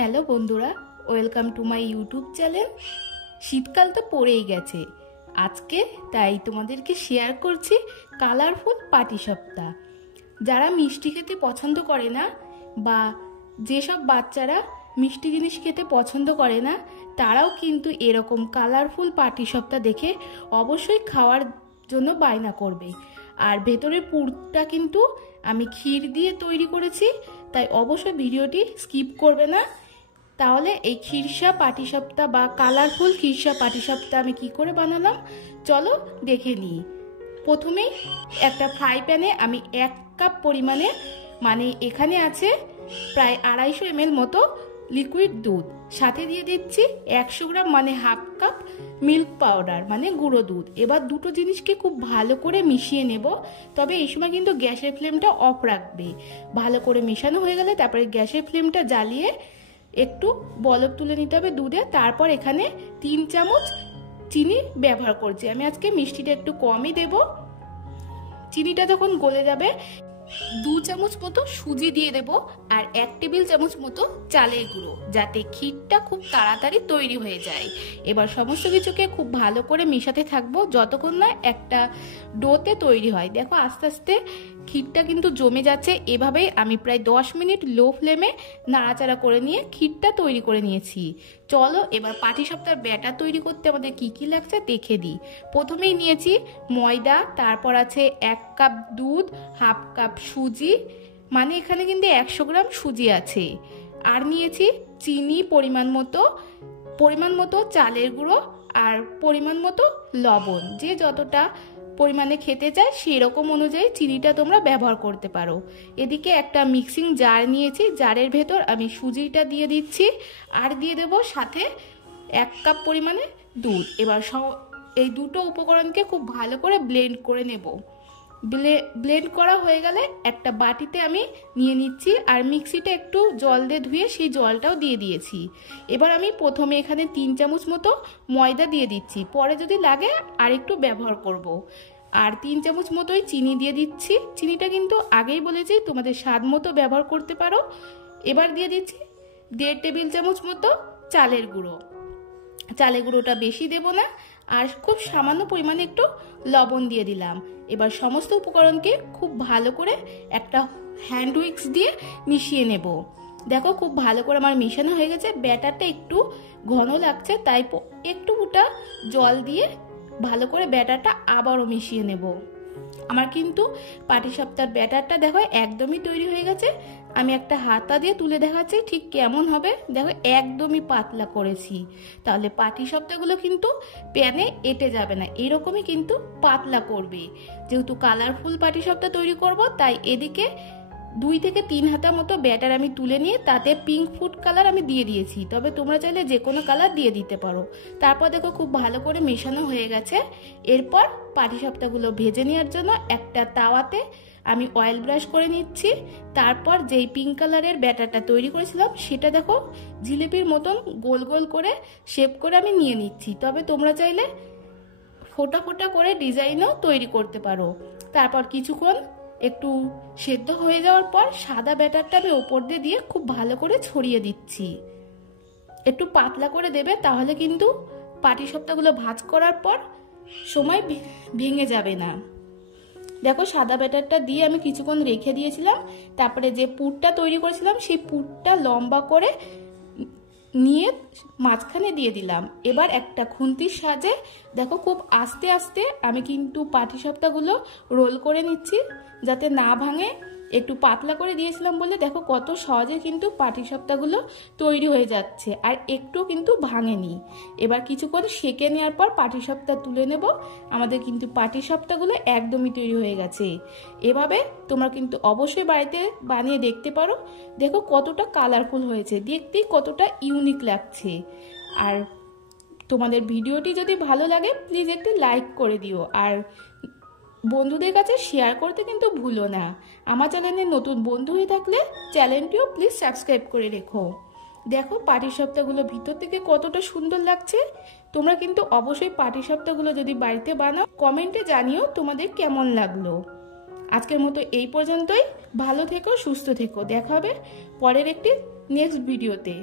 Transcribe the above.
Hello বন্ধুরা, welcome to my YouTube channel. শীতকাল তো পড়েই গেছে, আজকে তাই তোমাদেরকে শেয়ার করছি কালারফুল পাটিসাপটা। যারা মিষ্টি খেতে পছন্দ করে না বা যেসব বাচ্চারা মিষ্টি জিনিস খেতে পছন্দ করে না, তারাও কিন্তু এরকম কালারফুল পাটিসাপটা দেখে অবশ্যই খাওয়ার জন্য বায়না করবে। আর ভেতরের পুরটা কিন্তু আমি ক্ষীর দিয়ে তৈরি করেছি, তাই অবশ্যই ভিডিওটি স্কিপ করবে না। তাহলে এই খিরসা পাটিসাপটা বা কালারফুল খিরসা পাটিসাপটা আমি কি করে বানালাম চলো দেখে নিই। প্রথমেই একটা ফ্রাই প্যানে আমি 1 কাপ পরিমাণে, মানে এখানে আছে প্রায় 250 ml মতো লিকুইড দুধ, সাথে দিয়ে দিচ্ছি 100 গ্রাম মানে হাফ কাপ মিল্ক পাউডার মানে গুঁড়ো দুধ। এবার দুটো জিনিসকে খুব ভালো করে মিশিয়ে নেব, তবে এই সময় কিন্তু গ্যাসের ফ্লেমটা অফ রাখবে। ভালো করে মেশানো হয়ে গেলে তারপরে গ্যাসের ফ্লেমটা জ্বালিয়ে একটু বলক তুলে নিতে হবে দুধে। তারপর এখানে 3 চামচ চিনি ব্যবহার করছি, আমি আজকে মিষ্টিটা একটু কমই দেব। চিনিটা যখন গলে যাবে 2 চামচ মতো সুজি দিয়ে দেব আর 1 টেবিল চামচ মতো চালের গুঁড়ো, যাতে ক্ষীরটা খুব তাড়াতাড়ি তৈরি হয়ে যায়। এবার সমস্ত কিছুকে খুব ভালো করে মেশাতে থাকবো যতক্ষণ না একটা ডোতে তৈরি হয়। দেখো আস্তে আস্তে ক্ষীরটা কিন্তু জমে যাচ্ছে। এভাবেই আমি প্রায় 10 মিনিট লো ফ্লেমে নাড়াচাড়া করে নিয়ে ক্ষীরটা তৈরি করে নিয়েছি। চলো এবার পাটিসাপটার ব্যাটার তৈরি করতে আমাদের কি কি লাগছে দেখে দিই। প্রথমেই নিয়েছি ময়দা, তারপর আছে 1 কাপ দুধ, হাফ কাপ সুজি, মানে এখানে কিন্তু 100 গ্রাম সুজি আছে, আর নিয়েছি চিনি পরিমাণ মতো, চালের গুঁড়ো আর পরিমাণ মতো লবণ। যে যতটা পরিমাণে খেতে চায় সেরকম অনুযায়ী চিনিটা তোমরা ব্যবহার করতে পারো। এদিকে একটা মিক্সিং জার নিয়েছি, জারের ভেতর আমি সুজিটা দিয়ে দিচ্ছি আর দিয়ে দেব সাথে 1 কাপ পরিমাণে দুধ। এবার এই দুটো উপকরণকে খুব ভালো করে ব্লেন্ড করে নেব। ব্লেন্ড করা হয়ে গেলে একটা বাটিতে আমি নিয়ে নিচ্ছি আর মিক্সিটা একটু জল দিয়ে ধুয়ে সেই জলটাও দিয়ে দিয়েছি। এবার আমি প্রথমে এখানে 3 চামচ মতো ময়দা দিয়ে দিচ্ছি, পরে যদি লাগে আর একটু ব্যবহার করব। আর 3 চামচ মতোই চিনি দিয়ে দিচ্ছি, চিনিটা কিন্তু আগেই বলেছি তোমাদের স্বাদ মতো ব্যবহার করতে পারো। এবার দিয়ে দিচ্ছি 1.5 টেবিল চামচ মতো চালের গুঁড়ো। চালের গুঁড়োটা বেশি দেব না, আর খুব সামান্য পরিমাণে একটু লবণ দিয়ে দিলাম। এবার সমস্ত উপকরণকে খুব ভালো করে একটা হ্যান্ড উইক্স দিয়ে মিশিয়ে নেব। দেখো খুব ভালো করে আমার মেশানো হয়ে গেছে। ব্যাটারটা একটু ঘন লাগছে, তাই একটু জল দিয়ে ভালো করে ব্যাটারটা আবারও মিশিয়ে নেব। আমার কিন্তু পাটিসাপটার ব্যাটারটা দেখো একদমই তৈরি হয়ে গেছে। আমি একটা হাতা দিয়ে তুলে দেখাচ্ছি ঠিক কেমন হবে। দেখো একদমই পাতলা করেছি, তাহলে পাটিসাপটাগুলো কিন্তু প্যানে এঁটে যাবে না, এরকমই কিন্তু পাতলা করবে। যেহেতু কালারফুল পাটিসাপটা তৈরি করব, তাই এদিকে 2 থেকে 3 হাতা মতো ব্যাটার আমি তুলে নিয়ে তাতে পিঙ্ক ফুড কালার আমি দিয়ে দিয়েছি, তবে তোমরা চাইলে যে কোনো কালার দিয়ে দিতে পারো। তারপর দেখো খুব ভালো করে মেশানো হয়ে গেছে। এরপর পাটিসাপটাগুলো ভেজে নেওয়ার জন্য একটা তাওয়াতে আমি অয়েল ব্রাশ করে নিচ্ছি। তারপর যেই পিঙ্ক কালারের ব্যাটারটা তৈরি করেছিলাম সেটা দেখো জিলিপির মতন গোল গোল করে শেপ করে আমি নিয়ে নিচ্ছি, তবে তোমরা চাইলে ফোটা ফোটা করে ডিজাইনও তৈরি করতে পারো। তারপর কিছুক্ষণ একটু সেদ্ধ হয়ে যাওয়ার পর সাদা ব্যাটারটা আমি ওপর দিয়ে খুব ভালো করে ছড়িয়ে দিচ্ছি। একটু পাতলা করে দেবে, তাহলে কিন্তু পাটিসাপটাগুলো ভাঁজ করার পর সময় ভেঙে যাবে না। দেখো সাদা ব্যাটারটা দিয়ে আমি কিছুক্ষণ রেখে দিয়েছিলাম, তারপরে যে পুরটা তৈরি করেছিলাম সেই পুরটা লম্বা করে নিয়ে মাঝখানে দিয়ে দিলাম। এবার একটা খুন্তির সাহায্যে দেখো খুব আস্তে আস্তে আমি কিন্তু পাটিসাপটাগুলো রোল করে নিচ্ছি যাতে না ভাঙে। একটু পাতলা করে দিয়েছিলাম বলে দেখো কত সহজে কিন্তু পাটিসাপটাগুলো তৈরি হয়ে যাচ্ছে আর একটু কিন্তু ভাঙেনি। এবার কিছুক্ষণ সেঁকে নেওয়ার পর পাটিসাপটা তুলে নেব। আমাদের কিন্তু পাটিসাপটাগুলো একদমই তৈরি হয়ে গেছে। এভাবে তোমরা কিন্তু অবশ্যই বাড়িতে বানিয়ে দেখতে পারো। দেখো কতটা কালারফুল হয়েছে, দেখতেই কতটা ইউনিক লাগছে। আর তোমাদের ভিডিওটি যদি ভালো লাগে প্লিজ একটি লাইক করে দিও, আর বন্ধুদের কাছে শেয়ার করতে কিন্তু ভুলো না। আমার চ্যানেলে নতুন বন্ধু হয়ে থাকলে চ্যানেলটিও প্লিজ সাবস্ক্রাইব করে রেখো। দেখো পাটিসাপটাগুলো ভিতর থেকে কতটা সুন্দর লাগছে। তোমরা কিন্তু অবশ্যই পাটিসাপটাগুলো যদি বাড়িতে বানাও কমেন্টে জানিও তোমাদের কেমন লাগলো। আজকের মতো এই পর্যন্তই। ভালো থেকো, সুস্থ থেকো। দেখা হবে পরের একটি নেক্সট ভিডিওতে।